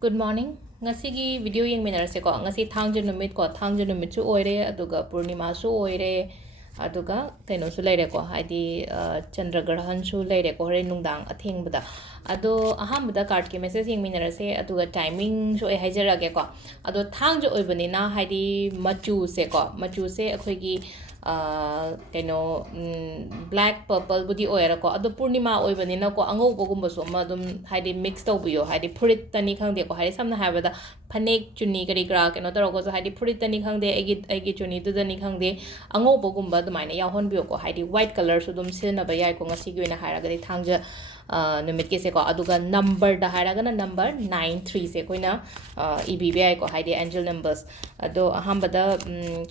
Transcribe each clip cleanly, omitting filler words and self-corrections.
Good morning. Ngasigi video yung minarase ko. Ngasi thangjo numit ko. Thangjo numit su oire. Aduga Purnima su oire. Aduga kaino su leire ko. Haidi Chandra Grahan su leire ko. Hore nungdang athing bada. Ado aham bada card ki message yung minarase. Aduga timing su ay hajarage ko. Ado thangjo oibani na haidi machu se ko. Machu se akhoi gi kaino black purple budi oira ko ado Purnima oibani na ko ango bogumba so ma dum haidi mix tawbiyo haidi purit tani khangde ko haidi samna habada phanek chuni kari kra kaino taro ko so haidi purit tani khangde agi chuni du dani khangde ango bogumba dumaina yahon biyo ko haidi white color so dum sina ba yai ko ngasi gi na haira gari thangja Numitki se ko aduga number da haira gana number 93 se koina EBBI ko haidi angel numbers ado ahambada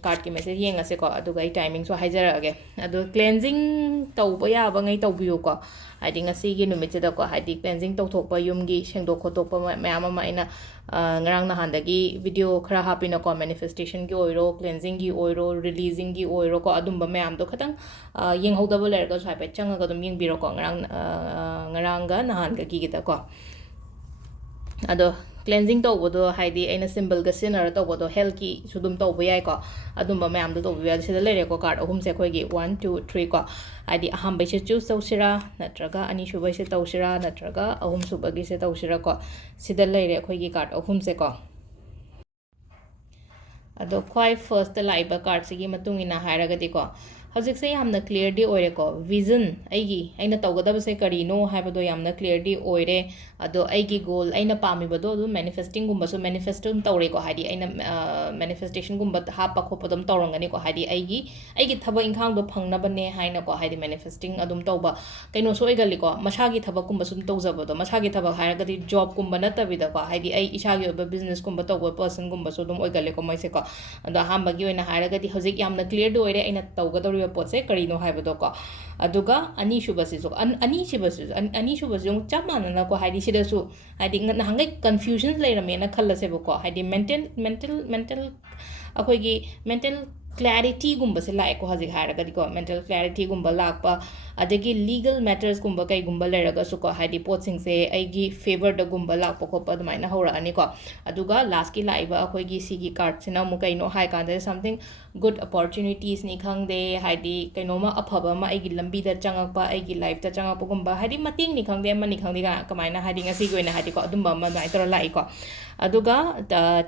card ki message yenga se ko aduga timing so haijara age ado cleansing tawba ya ba ngai tawbiyo ko haidi ngasi gi numit da ko haidi cleansing tawthokpa yumgi sengdok khotokpa mayam ma ina ngarang nahandagi video khara hapina ko manifestation gi oiro cleansing gi oiro releasing gi oiro ko adumba mayam do khatang yenghodaba lerga so hape changa ga dum yengbiro ko ngaranga nahan ga gigita ko ado cleansing tawbodo haidi aina symbol ga sinara tawbodo health ki sudum tawbo yai ko adumba mayam do tawbo yai sida lere ko card ahum se khoi gi 1 2 3 ko haidi aham bai se choose tawsira natraga ani shubai se tawsira natraga ahum subagi se tawsira ko sida lere khoi gi card ahum se ko ado khwai first laiba card sigi matung ina hairaga di ko hojik se yamna clear di oire ko vision aigi aina tawgadaba se karino haibado yamna clear di oire ado aigi goal aina pami bado do manifesting gumba so manifestum tawre ko hadi aina manifestation gumba hapa khopadam tawrangani ko hadi aigi thaba inkhang do phangna bane haina ko hadi manifesting adum tawba kaino so igali ko masagi thaba gumba sum tawjaba do masagi thaba hairaga di job gumba natabida ko hadi ai isagi oba business gumba tawba person gumba so dum oigali ko moise ko ado hamba gi oina hairaga di hojik yamna clear do oire aina tawgadori पोसे करीनो हाइबदो को अदुगा अनी शुबसिसु अनी शुबसु चामाना को हाइदि सिदसु हाइदि नहंगे confusion लेरमेना खल्लसेबो को हाइदि mental अखोइगी mental clarity gumba se like ko haji haraga di ko mental clarity gumba lakpa adagi legal matters gumba kai gumba leraga su ko hadi pot sing se aigi favor da gumba lakpa ko pa dmaina hora ani ko aduga last ki laiba akoi gi sigi card sina mu kai no hai kan there something good opportunities ni khang de hadi kai no ma aphaba ma aigi lambi da changakpa aigi life da changakpa gumba hadi mating ni khang de ma ni khang de ga kamaina hadi ngasi goina hadi ko adumba ma mai tor lai ko aduga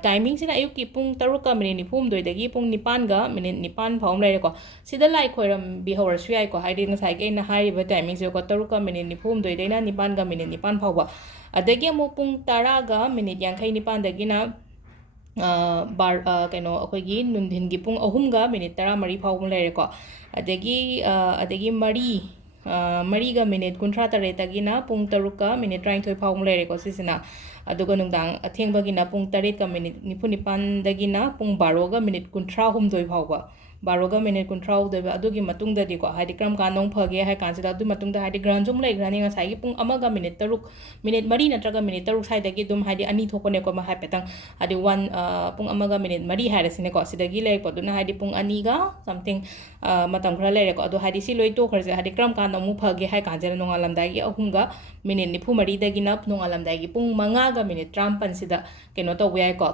timing sina ayuk ki pung 3 ka minute ni phum doi dagi pung 9 ga minute 9 phawm lai ko sida lai khoiram bi hawar sui ko haidi ngasai ke na hai ba timing se ko 3 ka minute ni phum doi deina 9 ga minute 9 phawba adagi mo pung 10 ga minute 59 dagi na bar kaino akhoi gi nundhin gi pung 3 ga minute 13 phawm lai ko adagi mari ga minute 38 dagi na pung 3 ga minute 33 phawm lai ko sisina aduga nungdang athengba gi na pung 3 ka minute 9 dagi na pung 12 ga minute 33 phawba 12 ga minute 33 adugi matung da di ko haidi kram ka nong phage hai kan sida du matung da haidi gran jum lai grani nga sai gi pung 1 ga minute 3 minute mari natraga minute 3 sai da gi dum haidi ani thokone ko ma hai petang haidi 1 pung 1 ga minute mari hai rasine ko sida gi lai ko du na haidi pung 2 ga something matam khra lai ko adu haidi si loi to khar je haidi kram ka nong mu phage hai kan jera nong alam da gi 3 ga minute nifu mari da gi na nong alam da gi pung 5 ga minute 35 sida keno to wi ko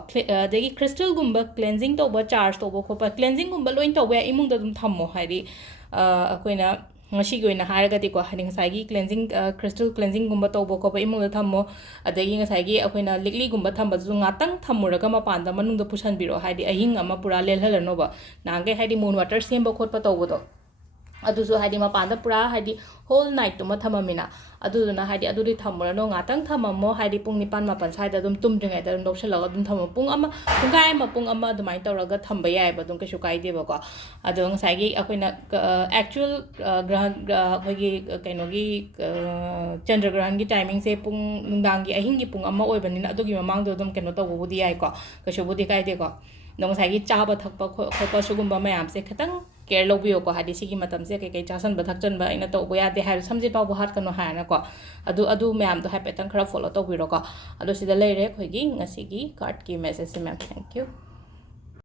dagi crystal gumba cleansing to ba charge to ba khopa cleansing gumba loin to wi imung da dum thammo haidi akoina ngasi goina haraga ti ko hani ngasai gi cleansing crystal cleansing gumba to ba khopa imung da thammo adagi ngasai gi akoina likli gumba thamba zu ngatang thammuraga ma panda manung da pusan biro haidi ahing ama pura lelhalano ba nange haidi moon water semba khotpa to bo do adusu haidi ma panda pura haidi whole night to ma thamamina aduduna haidi adudi thamurano ngatang thamamo haidi pung 9 mapan sai da dum tumdringai da dum doksalaga dum thamo pung ama pungai ma pung ama dumai tawraga thamba yai ba dum kesu kai de ba ko adu ngasai gi akoina actual grahan hogi kaino gi chandra grahan gi timing se pung nungdang gi ahing gi pung ama oibanina adugi mamang do dum keno taw budi yai ko kesu budi kai de ko nong sai gi chaba thakpa khopa sugumba mayam se khatang care lobiyo ko hadi sigi matam se kai chasan ba thakchan ba ina to boya de har samji pa bo hat kano ha na ko adu mayam do ha petang khara follow to biro ko adu sida leire khoi gi ngasi gi card ki message se ma'am thank you